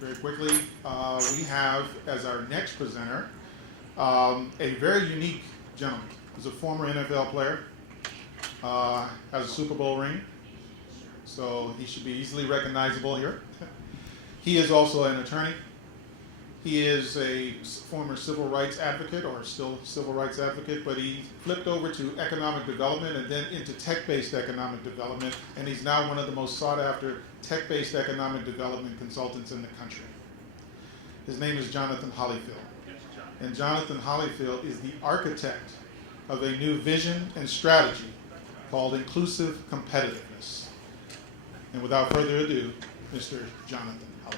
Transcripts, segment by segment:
very quickly. We have as our next presenter a very unique gentleman. He's a former NFL player, has a Super Bowl ring, so he should be easily recognizable here. He is also an attorney. He is a former civil rights advocate, or still civil rights advocate, but he flipped over to economic development and then into tech-based economic development, and he's now one of the most sought-after tech-based economic development consultants in the country. His name is Johnathan Holyfield. And Johnathan Holyfield is the architect of a new vision and strategy called inclusive competitiveness. And without further ado, Mr. Johnathan Holyfield.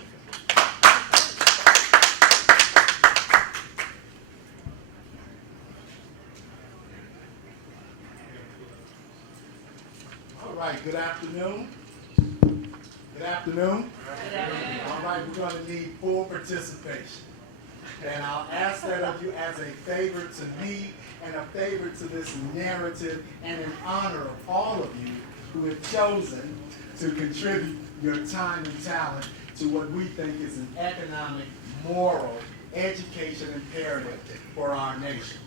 All right, good afternoon. Good afternoon. All right, we're going to need full participation. And I'll ask that of you as a favor to me and a favor to this narrative and in honor of all of you who have chosen to contribute your time and talent to what we think is an economic, moral, education imperative for our nation.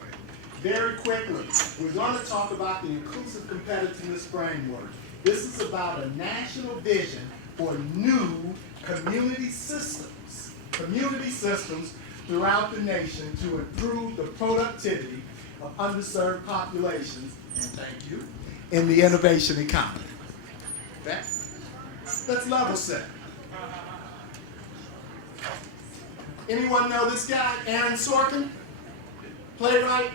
Very quickly, we're going to talk about the inclusive competitiveness framework. This is about a national vision for new community systems throughout the nation to improve the productivity of underserved populations, and thank you, in the innovation economy. Okay? Let's level set. Anyone know this guy, Aaron Sorkin? Playwright?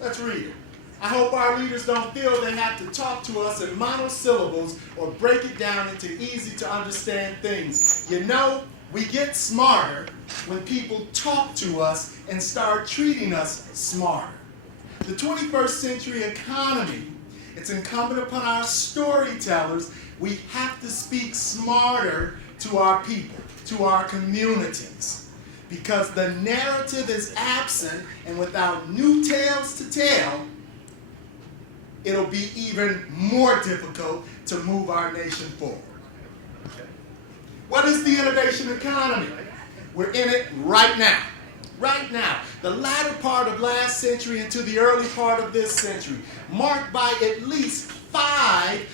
Let's read it. I hope our leaders don't feel they have to talk to us in monosyllables or break it down into easy to understand things. You know, we get smarter when people talk to us and start treating us smarter. The 21st century economy, it's incumbent upon our storytellers, we have to speak smarter to our people, to our communities. Because the narrative is absent, and without new tales to tell, it'll be even more difficult to move our nation forward. What is the innovation economy? We're in it right now. Right now. The latter part of last century into the early part of this century, marked by at least five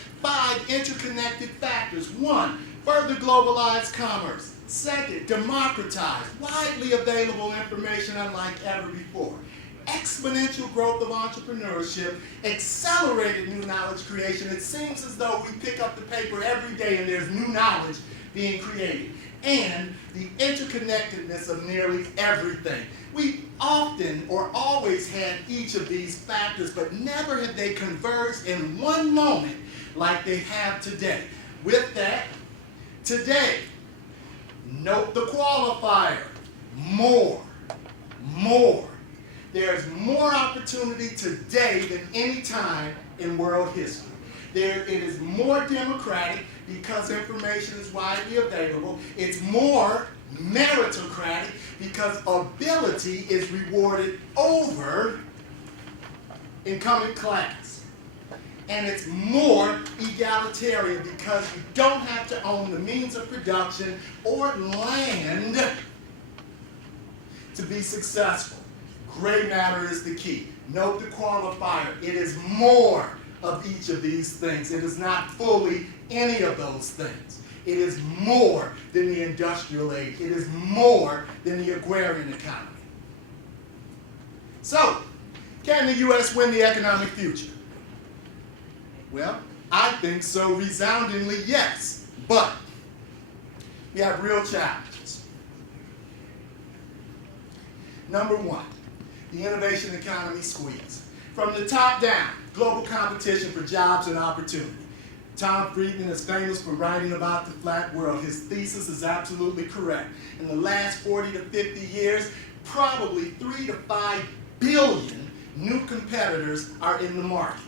interconnected factors. One, further globalized commerce. Second, democratized, widely available information unlike ever before. Exponential growth of entrepreneurship, accelerated new knowledge creation. It seems as though we pick up the paper every day and there's new knowledge being created. And the interconnectedness of nearly everything. We often or always had each of these factors, but never have they converged in one moment like they have today. With that, today, note the qualifier, more. There's more opportunity today than any time in world history. It is more democratic because information is widely available. It's more meritocratic because ability is rewarded over incoming class. And it's more egalitarian because you don't have to own the means of production or land to be successful. Gray matter is the key. Note the qualifier. It is more of each of these things. It is not fully any of those things. It is more than the industrial age. It is more than the agrarian economy. So, can the U.S. win the economic future? Well, I think so resoundingly yes, but we have real challenges. Number one, the innovation economy squeeze. From the top down, global competition for jobs and opportunity. Tom Friedman is famous for writing about the flat world. His thesis is absolutely correct. In the last 40 to 50 years, probably 3 to 5 billion new competitors are in the market.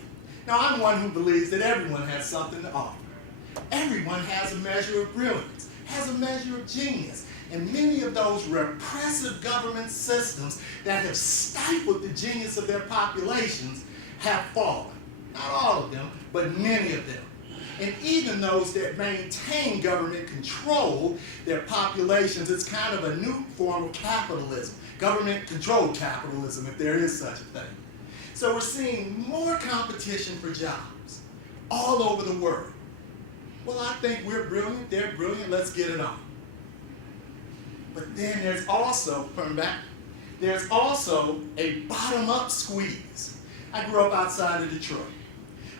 Now, I'm one who believes that everyone has something to offer. Everyone has a measure of brilliance, has a measure of genius, and many of those repressive government systems that have stifled the genius of their populations have fallen. Not all of them, but many of them. And even those that maintain government control their populations, it's kind of a new form of capitalism, government-controlled capitalism, if there is such a thing. So we're seeing more competition for jobs all over the world. Well, I think we're brilliant, they're brilliant, let's get it on. But then there's also, coming back, there's also a bottom-up squeeze. I grew up outside of Detroit.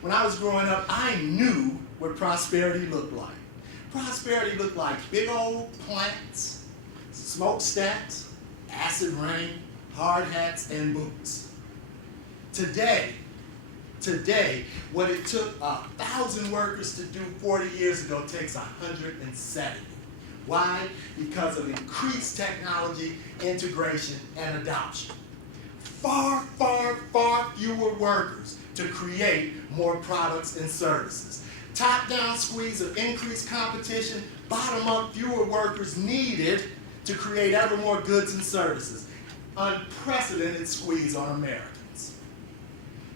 When I was growing up, I knew what prosperity looked like. Prosperity looked like big old plants, smokestacks, acid rain, hard hats, and boots. Today, what it took 1,000 workers to do 40 years ago takes 170. Why? Because of increased technology, integration, and adoption. Far, far, far fewer workers to create more products and services. Top-down squeeze of increased competition, bottom-up fewer workers needed to create ever more goods and services. Unprecedented squeeze on Americans.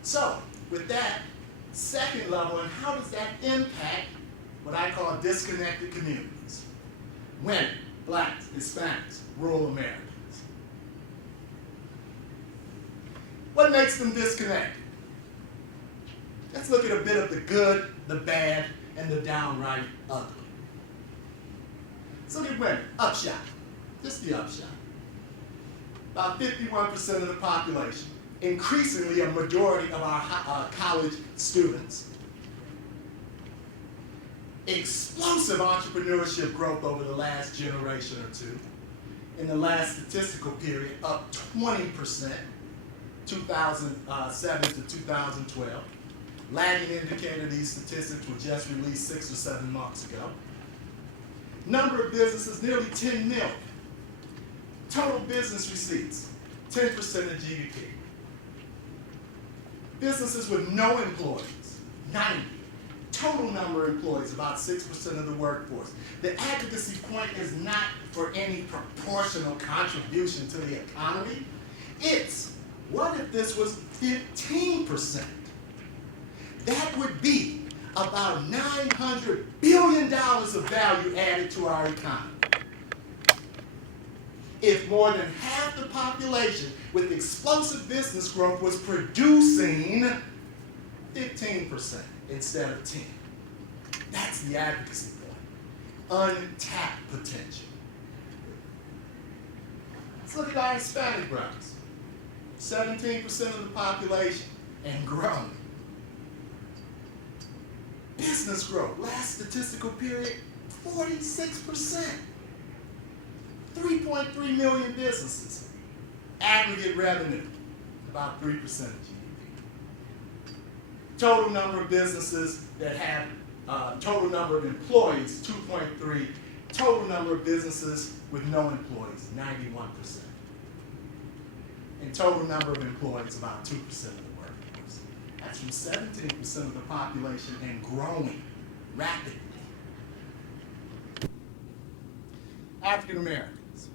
So, with that second level, and how does that impact what I call disconnected communities? Women, blacks, Hispanics, rural Americans. What makes them disconnected? Let's look at a bit of the good, the bad, and the downright ugly. Let's look at women, upshot, just the upshot. About 51% of the population, increasingly a majority of our college students. Explosive entrepreneurship growth over the last generation or two. In the last statistical period, up 20%, 2007 to 2012. Lagging indicator, these statistics were just released 6 or 7 months ago. Number of businesses, nearly 10 million. Total business receipts, 10% of GDP. Businesses with no employees, 90. Total number of employees, about 6% of the workforce. The advocacy point is not for any proportional contribution to the economy. It's, what if this was 15%? That would be about $900 billion of value added to our economy. If more than half the population with explosive business growth was producing 15% instead of 10%. That's the advocacy point. Untapped potential. Let's look at our Hispanic brothers. 17% of the population and growing. Business growth, last statistical period, 46%. 3.3 million businesses. Aggregate revenue, about 3% of GDP. Total number of businesses that have, total number of employees, 2.3. Total number of businesses with no employees, 91%. And total number of employees, about 2% of the workforce. That's from 17% of the population and growing rapidly. African Americans,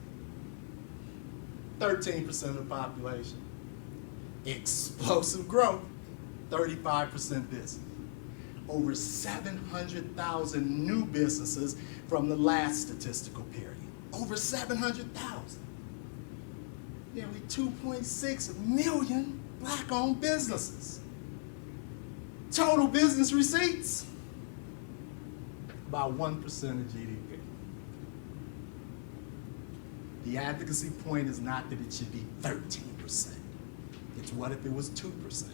13% of the population. Explosive growth, 35% business. Over 700,000 new businesses from the last statistical period. Over 700,000. Nearly 2.6 million black-owned businesses. Total business receipts, about 1% of GDP. The advocacy point is not that it should be 13%. It's what if it was 2%?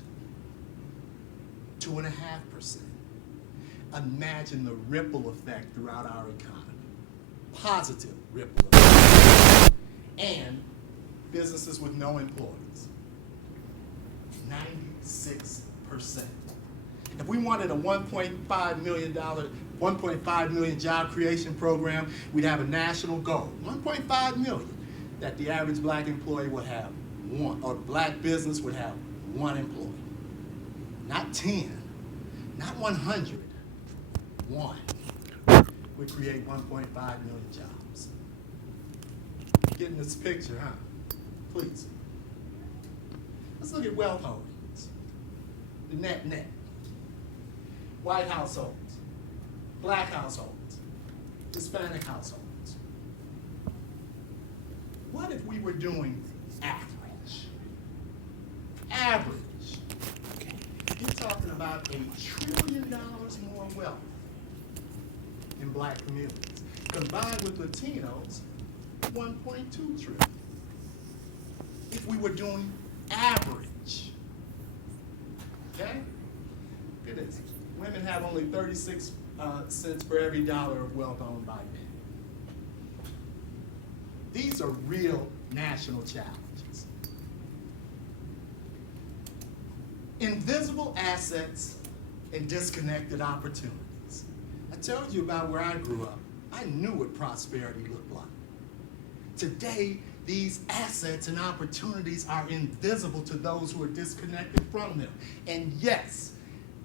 2.5%. Imagine the ripple effect throughout our economy. Positive ripple effect. And businesses with no employees. 96%. If we wanted a $1.5 million job creation program, we'd have a national goal, 1.5 million, that the average black employee would have one, or black business would have one employee. Not 10, not 100, one would create 1.5 million jobs. Getting this picture, huh? Please. Let's look at wealth holdings, the net. White households, Black households, Hispanic households. What if we were doing average? Average. You're talking about $1 trillion more wealth in black communities. Combined with Latinos, 1.2 trillion. If we were doing average, okay? Look at this. Women have only 36 cents for every dollar of wealth owned by men. These are real national challenges. Invisible assets and disconnected opportunities. I told you about where I grew up. I knew what prosperity looked like. Today, these assets and opportunities are invisible to those who are disconnected from them. And yes,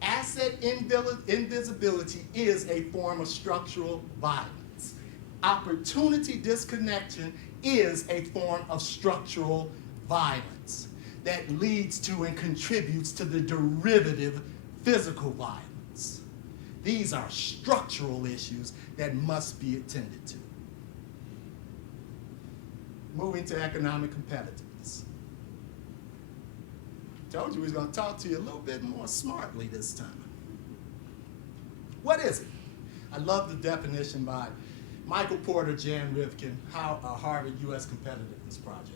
asset invisibility is a form of structural violence. Opportunity disconnection is a form of structural violence that leads to and contributes to the derivative physical violence. These are structural issues that must be attended to. Moving to economic competitiveness. Told you we was going to talk to you a little bit more smartly this time. What is it? I love the definition by Michael Porter, Jan Rivkin, Harvard U.S. Competitiveness Project.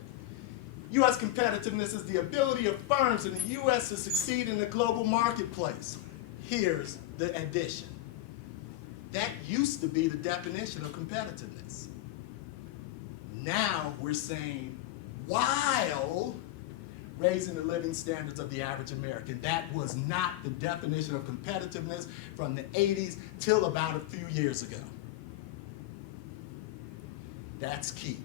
U.S. competitiveness is the ability of firms in the U.S. to succeed in the global marketplace. Here's the addition. That used to be the definition of competitiveness. Now we're saying, while raising the living standards of the average American. That was not the definition of competitiveness from the 80s till about a few years ago. That's key.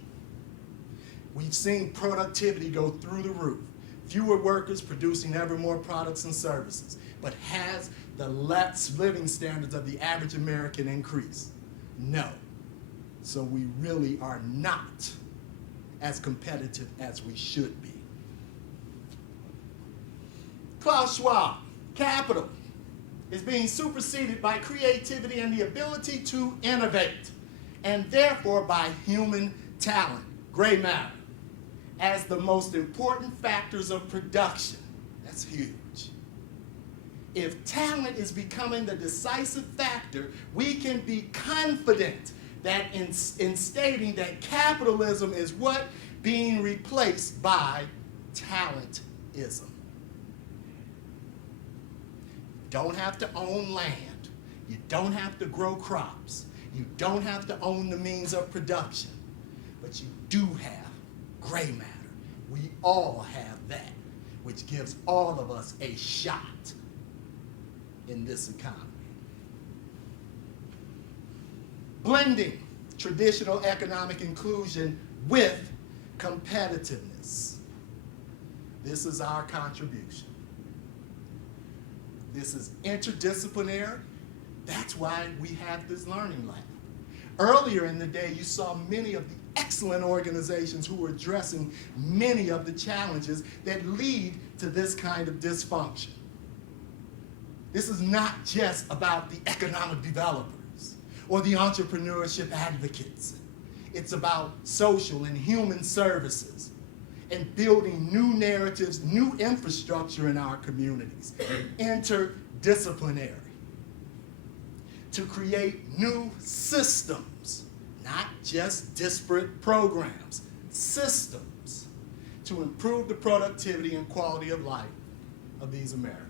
We've seen productivity go through the roof. Fewer workers producing ever more products and services. But has the living standards of the average American increased? No. So we really are not as competitive as we should be. Klaus Schwab, capital is being superseded by creativity and the ability to innovate, and therefore by human talent, gray matter, as the most important factors of production. That's huge. If talent is becoming the decisive factor, we can be confident that in stating that capitalism is what being replaced by talentism. You don't have to own land. You don't have to grow crops. You don't have to own the means of production. But you do have gray matter. We all have that, which gives all of us a shot in this economy. Blending traditional economic inclusion with competitiveness. This is our contribution. This is interdisciplinary. That's why we have this learning lab. Earlier in the day, you saw many of the excellent organizations who were addressing many of the challenges that lead to this kind of dysfunction. This is not just about the economic developers or the entrepreneurship advocates. It's about social and human services and building new narratives, new infrastructure in our communities, interdisciplinary, to create new systems, not just disparate programs, systems to improve the productivity and quality of life of these Americans.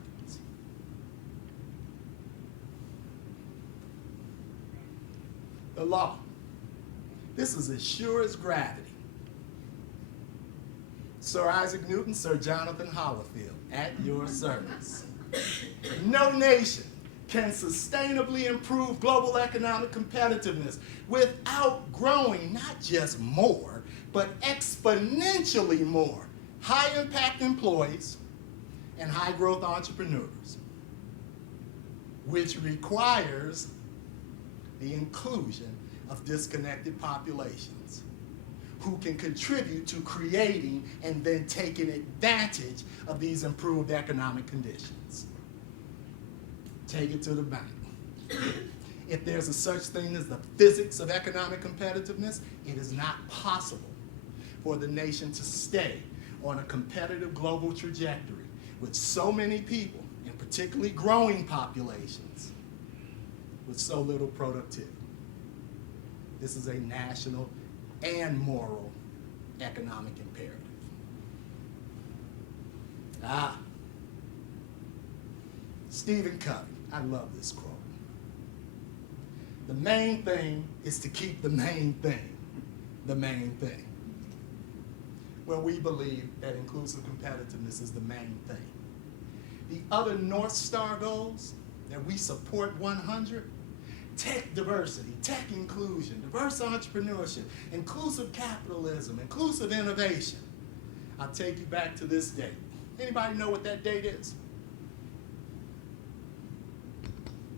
The law. This is as sure as gravity. Sir Isaac Newton, Sir Johnathan H, at your service. No nation can sustainably improve global economic competitiveness without growing not just more, but exponentially more high-impact employees and high-growth entrepreneurs, which requires the inclusion of disconnected populations who can contribute to creating and then taking advantage of these improved economic conditions. Take it to the bank. If there's a such thing as the physics of economic competitiveness, it is not possible for the nation to stay on a competitive global trajectory with so many people, and particularly growing populations, with so little productivity. This is a national and moral economic imperative. Stephen Covey, I love this quote. The main thing is to keep the main thing the main thing. Well, we believe that inclusive competitiveness is the main thing. The other North Star goals that we support 100, tech diversity, tech inclusion, diverse entrepreneurship, inclusive capitalism, inclusive innovation. I'll take you back to this date. Anybody know what that date is?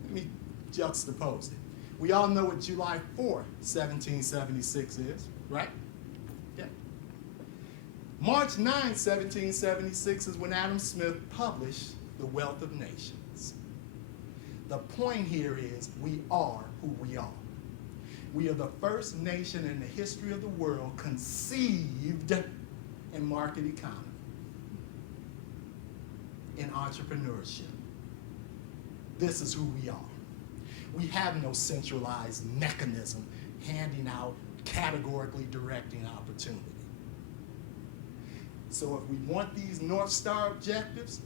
Let me juxtapose it. We all know what July 4th, 1776 is, right? Yeah. March 9, 1776 is when Adam Smith published The Wealth of Nations. The point here is we are who we are. We are the first nation in the history of the world conceived in market economy, in entrepreneurship. This is who we are. We have no centralized mechanism handing out, categorically directing opportunity. So if we want these North Star objectives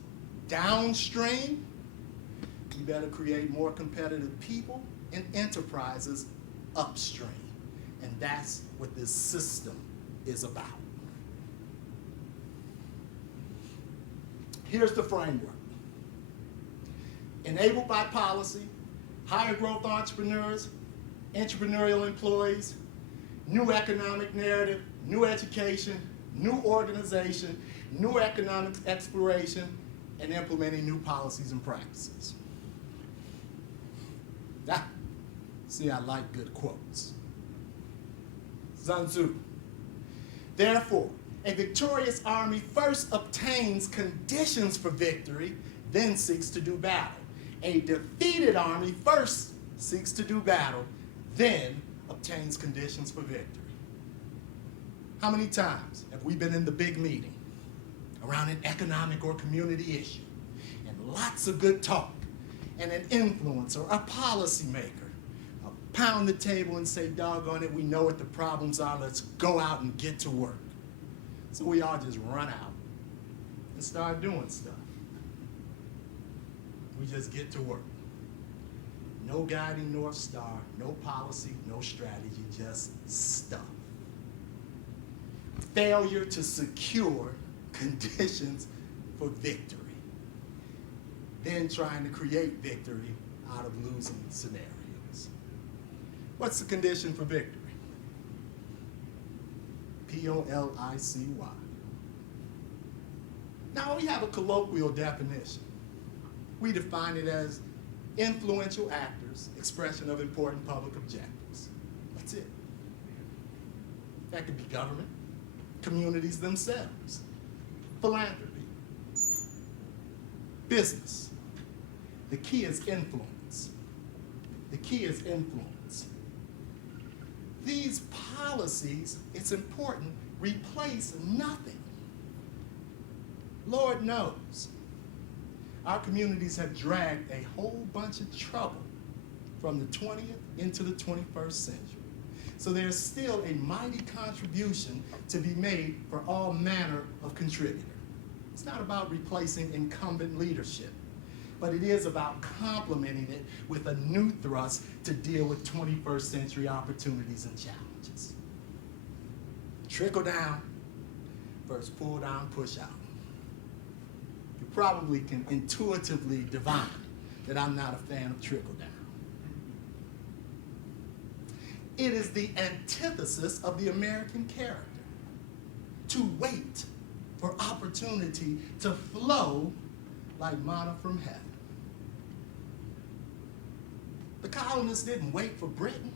downstream, we better create more competitive people and enterprises upstream. And that's what this system is about. Here's the framework. Enabled by policy, higher growth entrepreneurs, entrepreneurial employees, new economic narrative, new education, new organization, new economic exploration, and implementing new policies and practices. See, I like good quotes. Sun Tzu. Therefore, a victorious army first obtains conditions for victory, then seeks to do battle. A defeated army first seeks to do battle, then obtains conditions for victory. How many times have we been in the big meeting around an economic or community issue, and lots of good talk, and an influencer, a policymaker, pound the table and say, doggone it, we know what the problems are, let's go out and get to work. So we all just run out and start doing stuff. We just get to work. No guiding North Star, no policy, no strategy, just stuff. Failure to secure conditions for victory. Then trying to create victory out of losing scenarios. What's the condition for victory? P-O-L-I-C-Y. Now we have a colloquial definition. We define it as influential actors, expression of important public objectives. That's it. That could be government, communities themselves, philanthropy, business. The key is influence. The key is influence. These policies, it's important, replace nothing. Lord knows, our communities have dragged a whole bunch of trouble from the 20th into the 21st century. So there's still a mighty contribution to be made for all manner of contributor. It's not about replacing incumbent leadership, but it is about complementing it with a new thrust to deal with 21st century opportunities and challenges. Trickle down versus pull down, push out. You probably can intuitively divine that I'm not a fan of trickle down. It is the antithesis of the American character, to wait for opportunity to flow like manna from heaven. The colonists didn't wait for Britain.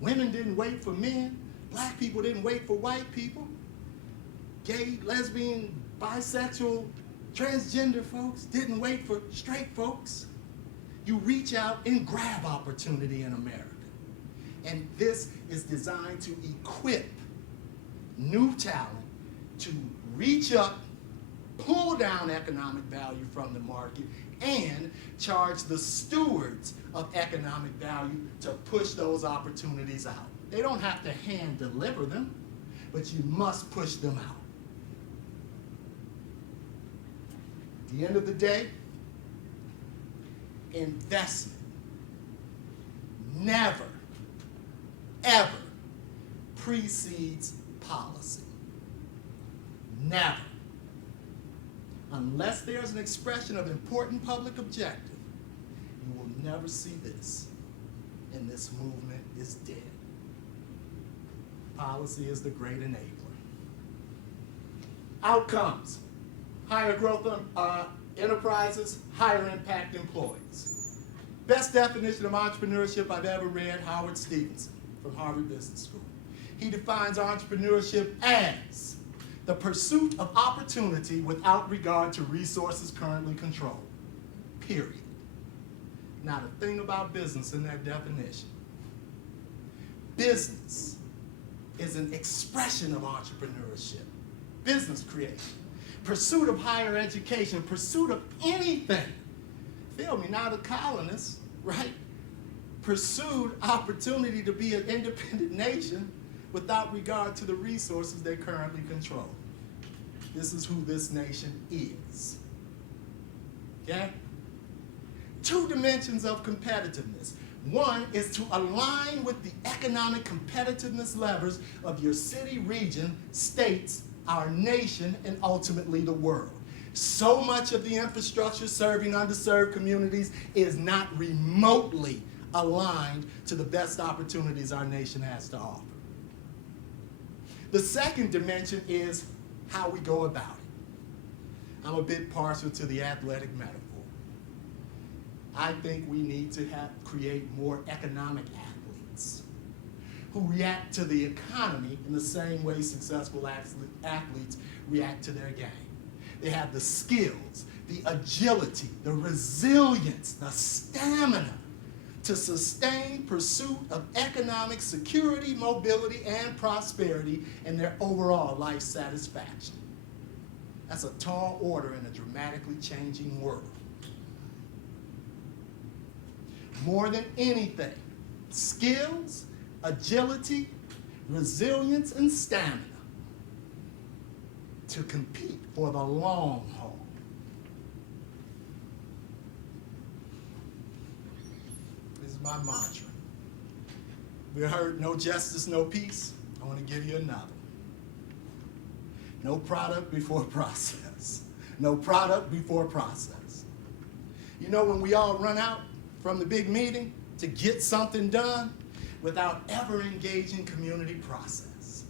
Women didn't wait for men. Black people didn't wait for white people. Gay, lesbian, bisexual, transgender folks didn't wait for straight folks. You reach out and grab opportunity in America. And this is designed to equip new talent to reach up, pull down economic value from the market, and charge the stewards of economic value to push those opportunities out. They don't have to hand deliver them, but you must push them out. At the end of the day, investment never, ever precedes policy. Never. Unless there's an expression of important public objective, you will never see this, and this movement is dead. Policy is the great enabler. Outcomes: higher growth enterprises, higher impact employees. Best definition of entrepreneurship I've ever read, Howard Stevenson from Harvard Business School. He defines entrepreneurship as the pursuit of opportunity without regard to resources currently controlled. Period. Not a thing about business in that definition. Business is an expression of entrepreneurship, business creation, pursuit of higher education, pursuit of anything. Feel me, not a colonist, right? Pursued opportunity to be an independent nation without regard to the resources they currently control. This is who this nation is. Okay? Two dimensions of competitiveness. One is to align with the economic competitiveness levers of your city, region, states, our nation, and ultimately the world. So much of the infrastructure serving underserved communities is not remotely aligned to the best opportunities our nation has to offer. The second dimension is how we go about it. I'm a bit partial to the athletic metaphor. I think we need to create more economic athletes who react to the economy in the same way successful athletes react to their game. They have the skills, the agility, the resilience, the stamina to sustain pursuit of economic security, mobility, and prosperity and their overall life satisfaction. That's a tall order in a dramatically changing world. More than anything, skills, agility, resilience, and stamina to compete for the long haul. This is my mantra. We heard no justice, no peace. I want to give you another. No product before process. No product before process. You know, when we all run out from the big meeting to get something done without ever engaging community process,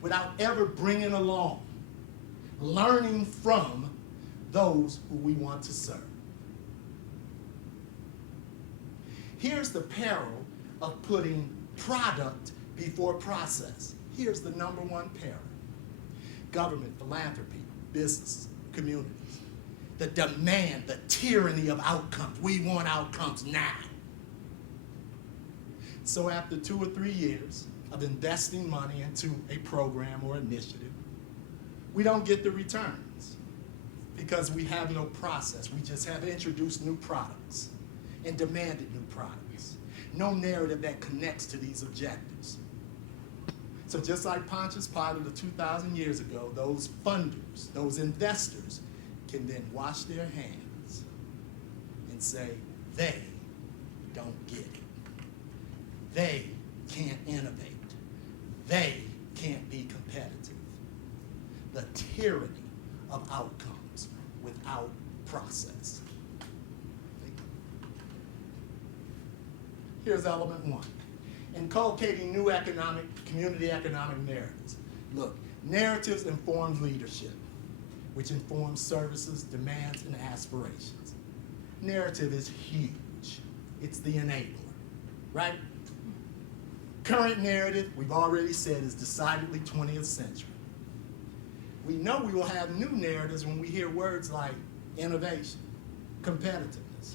without ever bringing along, learning from those who we want to serve. Here's the peril of putting product before process. Here's the number one peril. Government, philanthropy, business, communities. The demand, the tyranny of outcomes. We want outcomes now. So after 2 or 3 years of investing money into a program or initiative, we don't get the returns because we have no process. We just have introduced new products and demanded new products. No narrative that connects to these objectives. So just like Pontius Pilate 2,000 years ago, those funders, those investors can then wash their hands and say, they don't get it. They can't innovate. They can't be competitive. The tyranny of outcomes without process. Here's element one. Inculcating new community economic narratives. Look, narratives inform leadership, which informs services, demands, and aspirations. Narrative is huge. It's the enabler, right? Current narrative, we've already said, is decidedly 20th century. We know we will have new narratives when we hear words like innovation, competitiveness,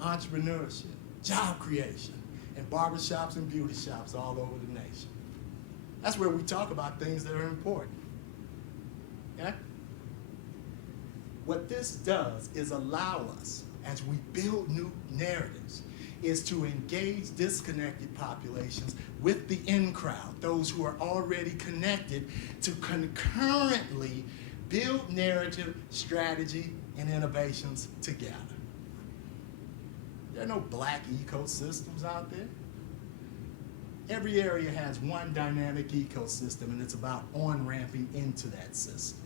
entrepreneurship, job creation, and barbershops and beauty shops all over the nation. That's where we talk about things that are important. Okay? What this does is allow us, as we build new narratives, is to engage disconnected populations with the in crowd, those who are already connected, to concurrently build narrative, strategy, and innovations together. There are no black ecosystems out there. Every area has one dynamic ecosystem, and it's about on-ramping into that system.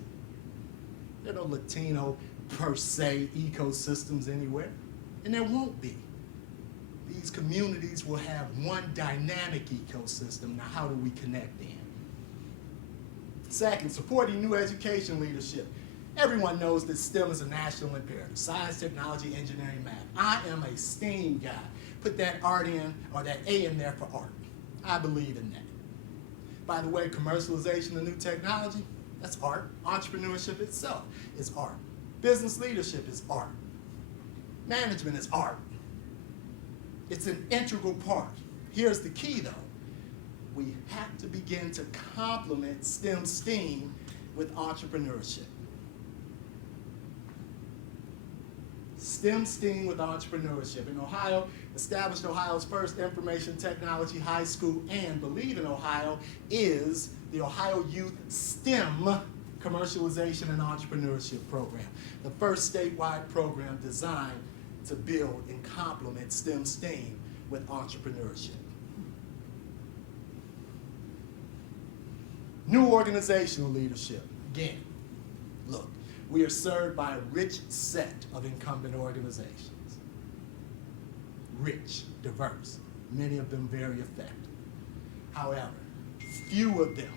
There are no Latino, per se, ecosystems anywhere, and there won't be. These communities will have one dynamic ecosystem. Now, how do we connect them? Second, supporting new education leadership. Everyone knows that STEM is a national imperative: science, technology, engineering, math. I am a STEAM guy. Put that art in, or that A in there for art. I believe in that. By the way, commercialization of new technology, that's art. Entrepreneurship itself is art. Business leadership is art. Management is art. It's an integral part. Here's the key, though. We have to begin to complement STEM with entrepreneurship. STEM with entrepreneurship. In Ohio, established Ohio's first information technology high school, and Believe in Ohio is the Ohio Youth STEM Commercialization and Entrepreneurship Program, the first statewide program designed to build and complement STEM with entrepreneurship. New organizational leadership. Again, look, we are served by a rich set of incumbent organizations. Rich, diverse, many of them very effective. However, few of them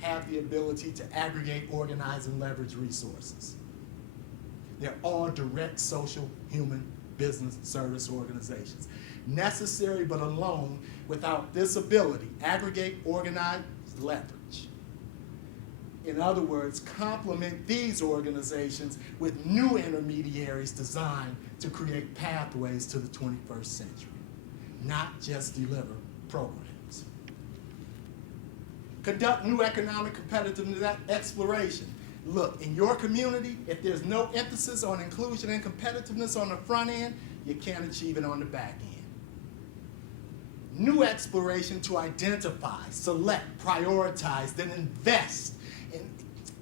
have the ability to aggregate, organize, and leverage resources. They're all direct social, human, business, service organizations. Necessary, but alone, without this ability, aggregate, organize, leverage. In other words, complement these organizations with new intermediaries designed to create pathways to the 21st century, not just deliver programs. Conduct new economic competitiveness exploration. Look, in your community, if there's no emphasis on inclusion and competitiveness on the front end, you can't achieve it on the back end. New exploration to identify, select, prioritize, then invest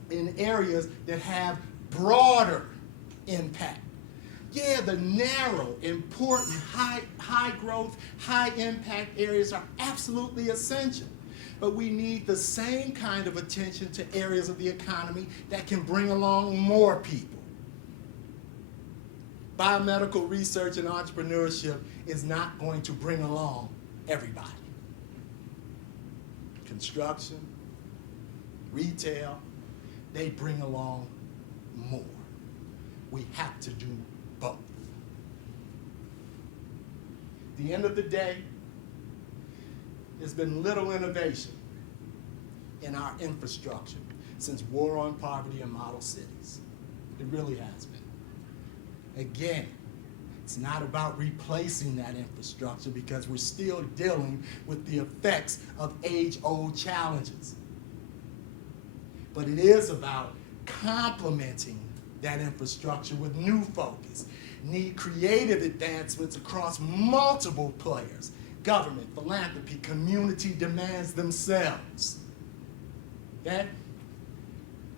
in areas that have broader impact. Yeah, the narrow, important, high growth, high impact areas are absolutely essential. But we need the same kind of attention to areas of the economy that can bring along more people. Biomedical research and entrepreneurship is not going to bring along everybody. Construction, retail, they bring along more. We have to do both. At the end of the day, there's been little innovation in our infrastructure since War on Poverty and Model Cities. It really has been. Again, it's not about replacing that infrastructure because we're still dealing with the effects of age-old challenges. But it is about complementing that infrastructure with new focus. Need creative advancements across multiple players. Government, philanthropy, community demands themselves. Okay?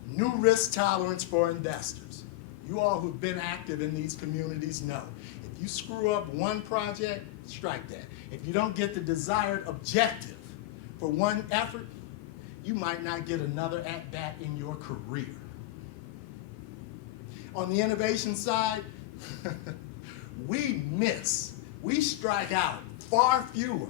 New risk tolerance for investors. You all who've been active in these communities know, if you screw up one project, strike that. If you don't get the desired objective for one effort, you might not get another at-bat in your career. On the innovation side, we strike out far fewer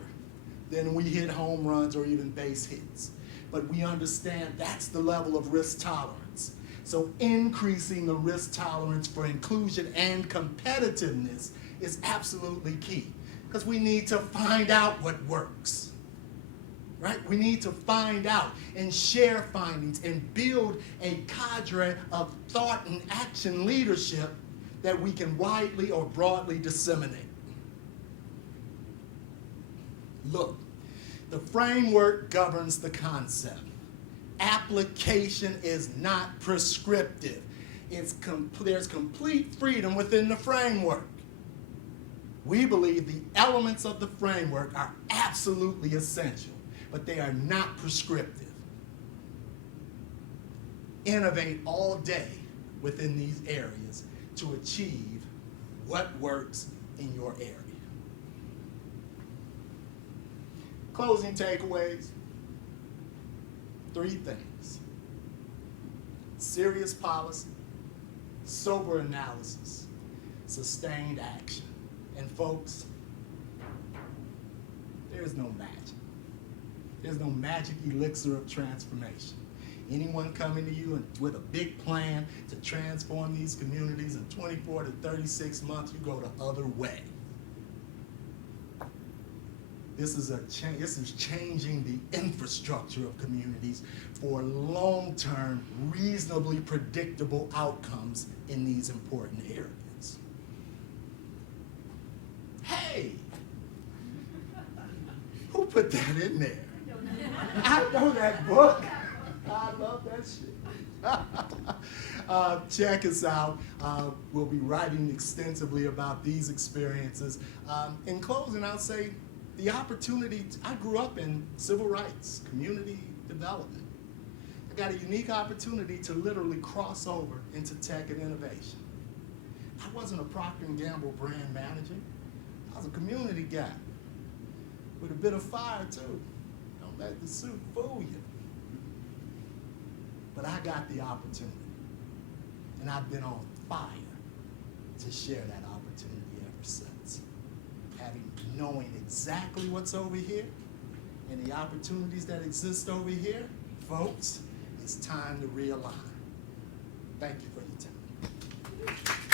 than we hit home runs or even base hits. But we understand that's the level of risk tolerance. So increasing the risk tolerance for inclusion and competitiveness is absolutely key, because we need to find out what works, right? We need to find out and share findings and build a cadre of thought and action leadership that we can widely or broadly disseminate. Look, the framework governs the concept. Application is not prescriptive. There's complete freedom within the framework. We believe the elements of the framework are absolutely essential, but they are not prescriptive. Innovate all day within these areas to achieve what works in your area. Closing takeaways, 3 things: serious policy, sober analysis, sustained action. And folks, there's no magic. There's no magic elixir of transformation. Anyone coming to you with a big plan to transform these communities in 24 to 36 months, you go the other way. This is changing the infrastructure of communities for long-term, reasonably predictable outcomes in these important areas. Hey, who put that in there? I know that book. I love that shit. Check us out. We'll be writing extensively about these experiences. In closing, I'll say the opportunity, I grew up in civil rights, community development. I got a unique opportunity to literally cross over into tech and innovation. I wasn't a Procter & Gamble brand manager. I was a community guy with a bit of fire too. Don't let the suit fool you. But I got the opportunity, and I've been on fire to share that opportunity ever since. Knowing exactly what's over here and the opportunities that exist over here, folks, it's time to realign. Thank you for your time.